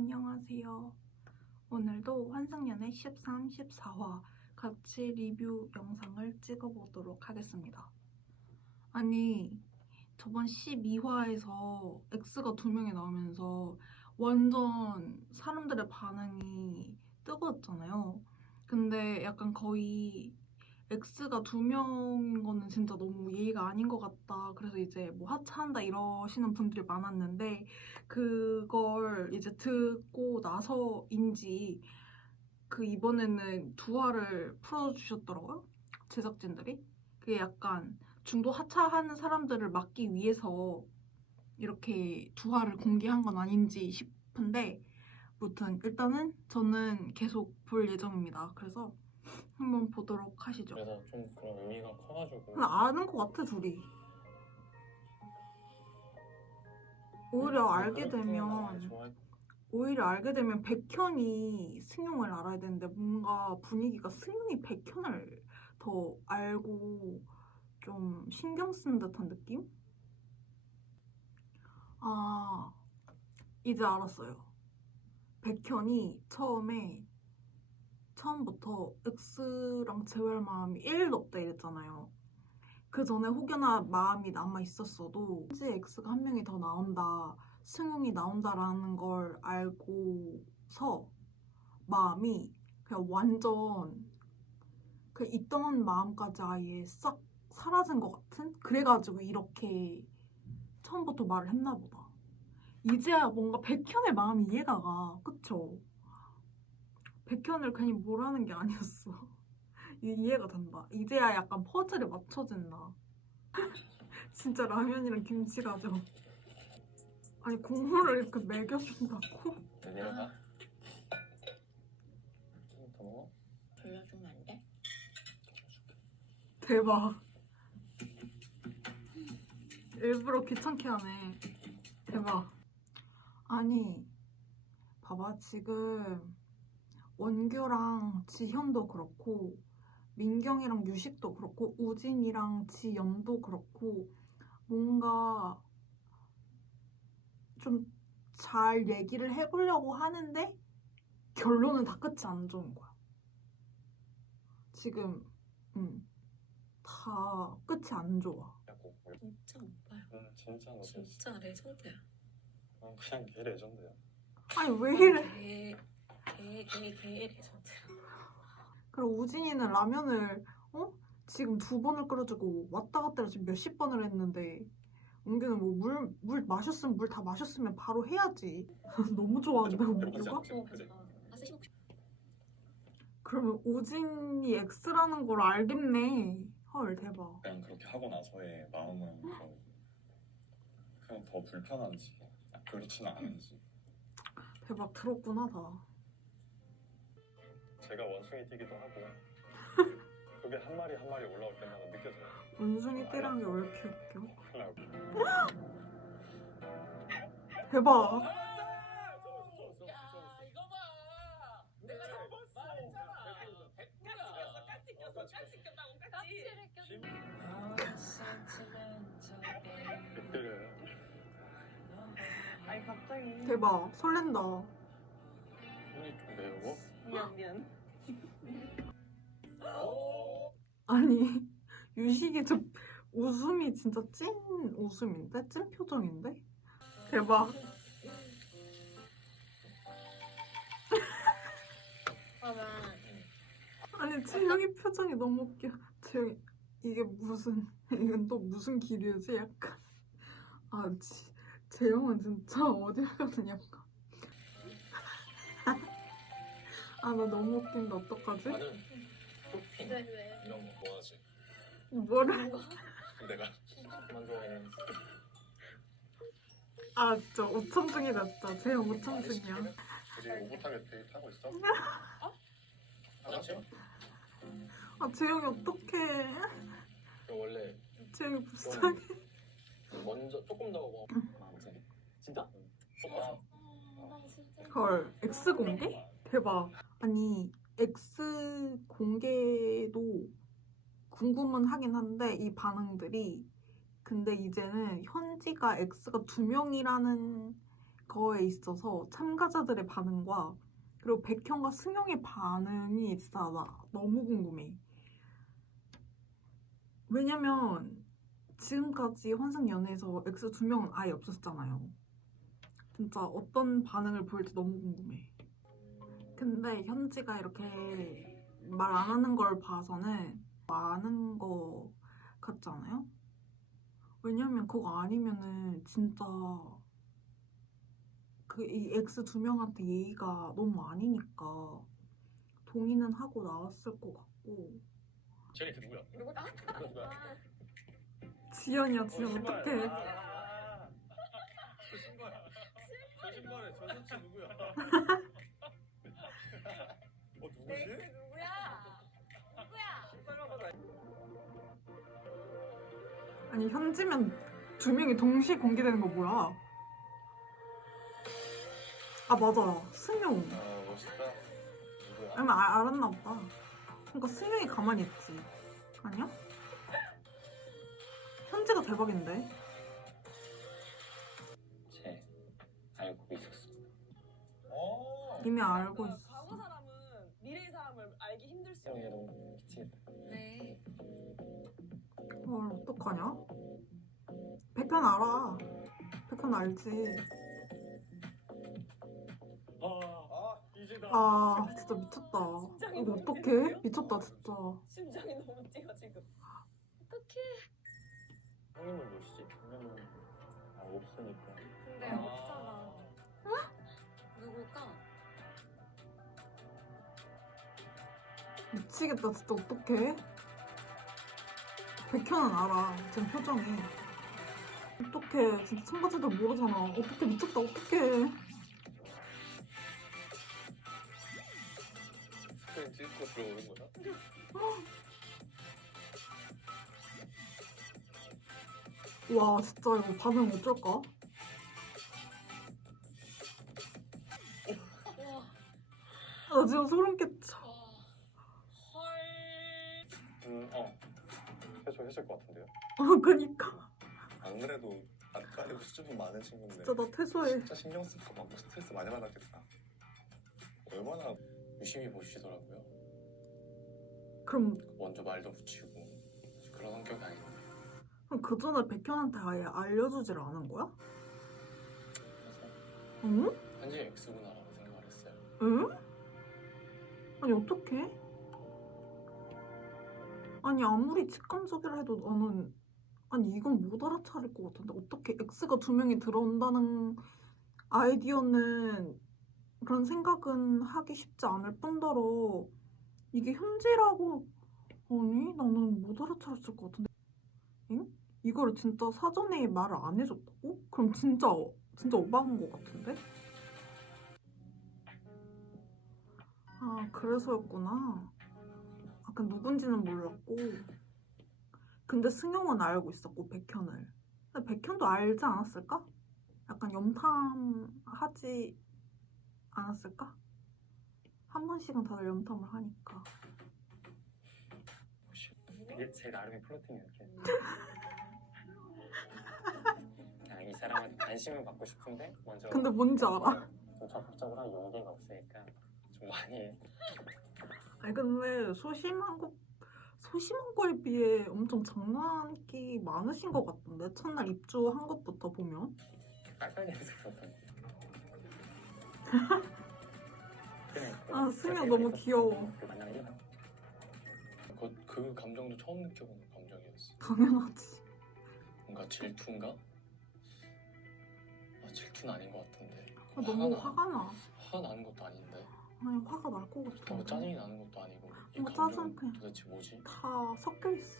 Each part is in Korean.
안녕하세요. 오늘도 환승연애 13, 14화 같이 리뷰 영상을 찍어보도록 하겠습니다. 아니, 저번 12화에서 X가 두 명이 나오면서 완전 사람들의 반응이 뜨거웠잖아요. 근데 약간 거의 X가 두 명인 거는 진짜 너무 예의가 아닌 것 같다. 그래서 이제 뭐 하차한다 이러시는 분들이 많았는데 그걸 이제 듣고 나서인지 그 이번에는 두 화를 풀어주셨더라고요. 제작진들이. 그게 약간 중도 하차하는 사람들을 막기 위해서 이렇게 두 화를 공개한 건 아닌지 싶은데 무튼 일단은 저는 계속 볼 예정입니다. 그래서 한번 보도록 하시죠. 그래서 좀 그런 의미가 커가지고 근데 아는 것 같아 둘이. 오히려 알게 되면. 오히려 알게 되면 백현이 승용을 알아야 되는데 뭔가 분위기가 승용이 백현을 더 알고 좀 신경 쓴 듯한 느낌? 아 이제 알았어요. 백현이 처음에 처음부터 엑스랑 재활 마음이 1도 없다 이랬잖아요. 그 전에 혹여나 마음이 남아 있었어도 이제 엑스가 한 명이 더 나온다, 승용이 나온다라는 걸 알고서 마음이 그냥 완전 그 있던 마음까지 아예 싹 사라진 것 같은? 그래가지고 이렇게 처음부터 말을 했나 보다. 이제야 뭔가 백현의 마음이 이해가 가. 그쵸? 백현을 괜히 뭐라는 게 아니었어. 이- 이해가 된다. 이제야 약간 퍼즐이 맞춰진다. 진짜 라면이랑 김치 가져. 아니 국물을 이렇게 먹여준다고? 네, 내려가. 좀더 먹어? 돌려주면 안 돼? 대박. 일부러 귀찮게 하네. 대박. 아니, 봐봐. 지금 원규랑 지현도 그렇고, 민경이랑 유식도 그렇고, 우진이랑 지연도 그렇고, 뭔가 좀 잘 얘기를 해보려고 하는데, 결론은 다 끝이 안 좋은 거야. 지금, 음. 다 끝이 안 좋아. 진짜 오빠야. 응, 진짜 너 진짜. 진짜 레전드야. 응, 그냥 걔 레전드야. 아니 왜 이래? 개, 개, 개, 개 레전드야. 그리고 우진이는 라면을 어? 지금 두 번을 끓여주고 왔다 갔다 지금 몇십 번을 했는데 은규는 뭐 물 물 마셨으면 물 다 마셨으면 바로 해야지. 너무 좋아한다 싶 그러면 우진이 X라는 걸 알겠네. 헐 대박. 그냥 그렇게 하고 나서의 마음은 좀 그냥 더 불편한지 그렇지는 않은지. 대박 들었구나 다. 제가 원숭이 뛰기도 하고 그게 한 마리 한 마리 올라올 때마다 느껴져요. 원숭이 띠란 게왜 이렇게 웃겨? 대박. 때려요. 아니 갑자기 대박. 설렌다. 손이 좀 매워? 미안 미안 아니 유식이 저 웃음이 진짜 찐 웃음인데? 찐 표정인데? 대박. 아니 재영이 표정이 너무 웃겨. 재영이 이게 무슨 이건 또 무슨 기류지? 약간. 아 지, 재영은 진짜 어딜 가든 약간 아 나 너무 웃긴다 어떡하지 나는 쇼핑? 이런 거 좋아하지. 뭐를 내가 좋아해. 아 진짜 오천중이다 진짜 재영 오천중이야 우리 오붓하게 하고 있어? 알았지? 아 재영이 어떡해 원래 재영이 불쌍해 먼저 조금 더 뭐. 진짜? 어, 나 진짜. 헐 X 공개? 대박. 아니 X 공개도 궁금은 하긴 한데 이 반응들이 근데 이제는 현지가 X가 두 명이라는 거에 있어서 참가자들의 반응과 그리고 백현과 승용의 반응이 진짜 나 너무 궁금해. 왜냐면 지금까지 환상연애에서 X 두 명은 아예 없었잖아요. 진짜 어떤 반응을 보일지 너무 궁금해. 근데 현지가 이렇게 말 안 하는 걸 봐서는 아는 거 같지 않아요? 왜냐면 그거 아니면은 진짜 그 이 X 두 명한테 예의가 너무 아니니까 동의는 하고 나왔을 것 같고 쟤네 그 누구야? 누구다? 누가 누구야? 지연이야 지연 신발. 어떡해 아, 저 신발. 저 신발에 저 셔츠 누구야? 아니 현지면 두 명이 동시에 공개되는 거 뭐야 아 맞아 승용 아 멋있다. 누구야? 아니 아, 알았나 보다 그러니까 승용이 가만히 있지 아니야? 현지가 대박인데 제 알고 있었어. 어. 이미 알고 있어 과거 사람은 미래의 사람을 알기 힘들 수 있어. 헐 어떡하냐? 백현 알아. 백현 알지. 아 이제다. 아 진짜 미쳤다. 이거 어떡해? 미쳤다 진짜. 심장이 너무 뛰어 지금. 어떡해. 형님은 몇시지? 형님은 아, 없으니까. 근데 아. 없잖아. 누굴까? 미치겠다 진짜 어떡해? 백현은 알아. 지금 표정이. 어떡해. 진짜 참가자들 모르잖아. 어떡해 미쳤다 어떡해. 스크린 찍고 들어오는 거야? 와 진짜 이거 반응 어쩔까? 와. 나 지금 소름 끼쳐. 음, 어. 해소했을 것 같은데요? 어 그니까. 안 그래도 아까도 수줍음 많은 친구인데 진짜 나 퇴소해. 진짜 신경 쓰고 막 스트레스 많이 받았겠다. 얼마나 유심히 보시더라고요. 그럼 먼저 말도 붙이고 그런 성격이 아닌데. 그럼 그 전에 백현한테 아예 알려주질 않은 거야? 그래서 응? 현재 X구나라고 생각을 했어요. 응? 아니 어떡해? 아니 아무리 직관적이라 해도 나는 아니 이건 못 알아차릴 것 같은데 어떻게 X가 두 명이 들어온다는 아이디어는 그런 생각은 하기 쉽지 않을 뿐더러 이게 현지라고 아니 나는 못 알아차렸을 것 같은데 응? 이거를 진짜 사전에 말을 안 해줬다고? 그럼 진짜 어- 진짜 오바한 것 같은데? 아, 그래서였구나. 아까 누군지는 몰랐고. 근데 승용은 알고 있었고, 백현을. 근데 백현도 알지 않았을까? 약간 염탐하지 않았을까? 한 번씩은 다들 염탐을 하니까. 이게 제 나름의. 이렇게. 그냥 이 사람한테 관심을 받고 싶은데 먼저 근데 뭔지 알아? 좀 적극적으로 할 용기가 없으니까 좀 많이 아니, 근데 소심한 거, 소심한 거에 비해 엄청 장난기 많으신 것 같던데? 첫날 입주한 것부터 보면. 그렇던 아, 승용 너무 귀여워. 그 그, 그 감정도 처음 느껴보는 감정이었어. 당연하지. 뭔가 질투인가? 아 질투는 아닌 것 같은데 아, 너무 나. 화가 나. 화가 나는 것도 아닌데 아니 화가 날것 그렇다고 같은데 짜증이 나는 것도 아니고 이 뭔가 감정은 짜증 그냥. 도대체 뭐지? 다 섞여 있어.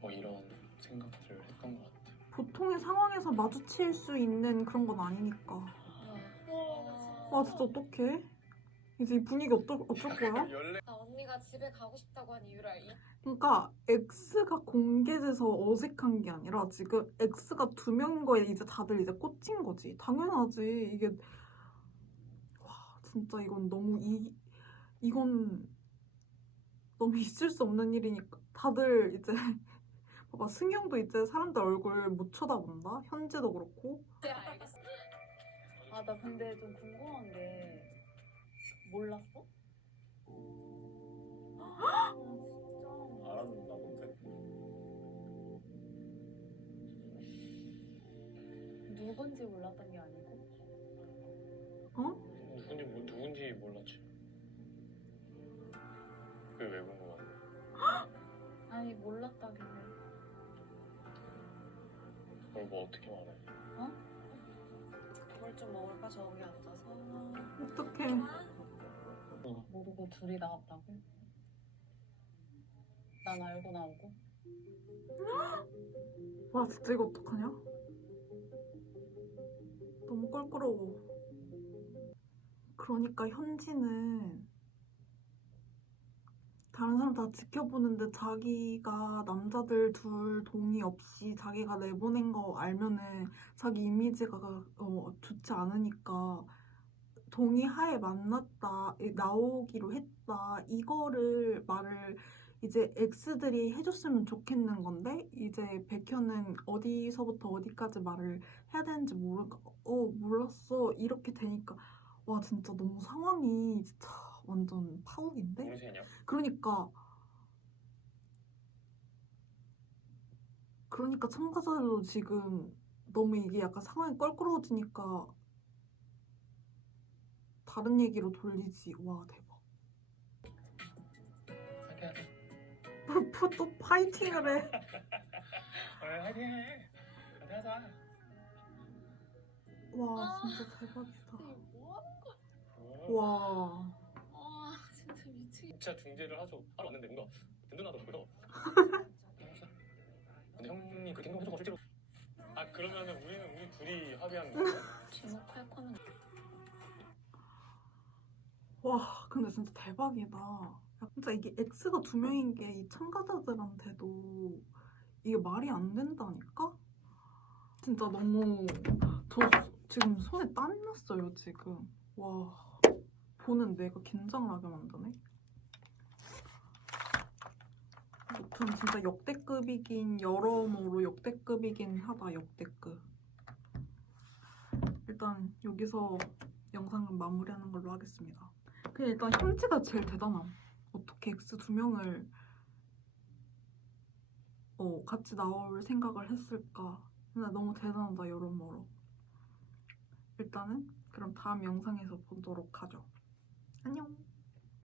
뭐 이런 생각들을 했던 것 같아 보통의 상황에서 마주칠 수 있는 그런 건 아니니까. 와. 와 진짜 어떡해? 이제 이 분위기 어떠, 어쩔 거야? 나 언니가 집에 가고 싶다고 한 이유를 알기? 그러니까 X가 공개돼서 어색한 게 아니라 지금 X가 두 명인 거에 이제 다들 이제 꽂힌 거지. 당연하지. 이게 와 진짜 이건 너무 이 이건 너무 있을 수 없는 일이니까 다들 이제 봐봐 승용도 이제 사람들 얼굴 못 쳐다본다. 현재도 그렇고 네 알겠어. 아, 나 근데 좀 궁금한 게 몰랐어? 아, 진짜. 알았나 본데? 누군지 몰랐던 뭐- 누군지 몰랐지. 그게 왜 궁금한데? 아니, 몰랐다길래. 그걸 뭐 어떻게 말해? 뭘좀 먹을까 저기 앉아서. 어떡해. 모르고 둘이 나왔다고? 난 알고 나오고? 와 진짜 이거 어떡하냐? 너무 껄끄러워. 그러니까 현지는 다른 사람 다 지켜보는데 자기가 남자들 둘 동의 없이 자기가 내보낸 거 알면은 자기 이미지가 어, 좋지 않으니까 동의하에 만났다 이- 나오기로 했다 이거를 말을 이제 X들이 해줬으면 좋겠는 건데 이제 백현은 어디서부터 어디까지 말을 해야 되는지 모르니까 어 몰랐어. 이렇게 되니까 와 진짜 너무 상황이 진짜 완전 파국인데? 그러니까 그러니까 참가자들도 지금 너무 이게 약간 상황이 껄끄러워지니까 다른 얘기로 돌리지 와 대박 사귀하자. 또 파이팅을 해 그래 화이팅해. 같이 하자. 와 진짜 대박이다? 어. 와 아, 진짜 미치겠다. 진짜 중재를 하죠. 하러 왔는데 뭔가 든든하더라고요. 근데 형님 그렇게 행동해줘서 실제로 아 그러면은 우리는 우리 둘이 합의하는 거야? 주목할 거는 와 근데 진짜 대박이다 야, 진짜 이게 X가 두 명인 게 이 참가자들한테도 이게 말이 안 된다니까? 진짜 너무 저 지금 손에 땀 났어요 지금 와 보는 내가 긴장을 하게 만드네 아무튼 진짜 역대급이긴 여러모로 역대급이긴 하다 역대급 일단 여기서 영상은 마무리하는 걸로 하겠습니다 그냥 일단 현지가 제일 대단함. 어떻게 X 두 명을 어, 같이 나올 생각을 했을까? 근데 너무 대단하다 여러모로. 일단은 그럼 다음 영상에서 보도록 하죠. 안녕.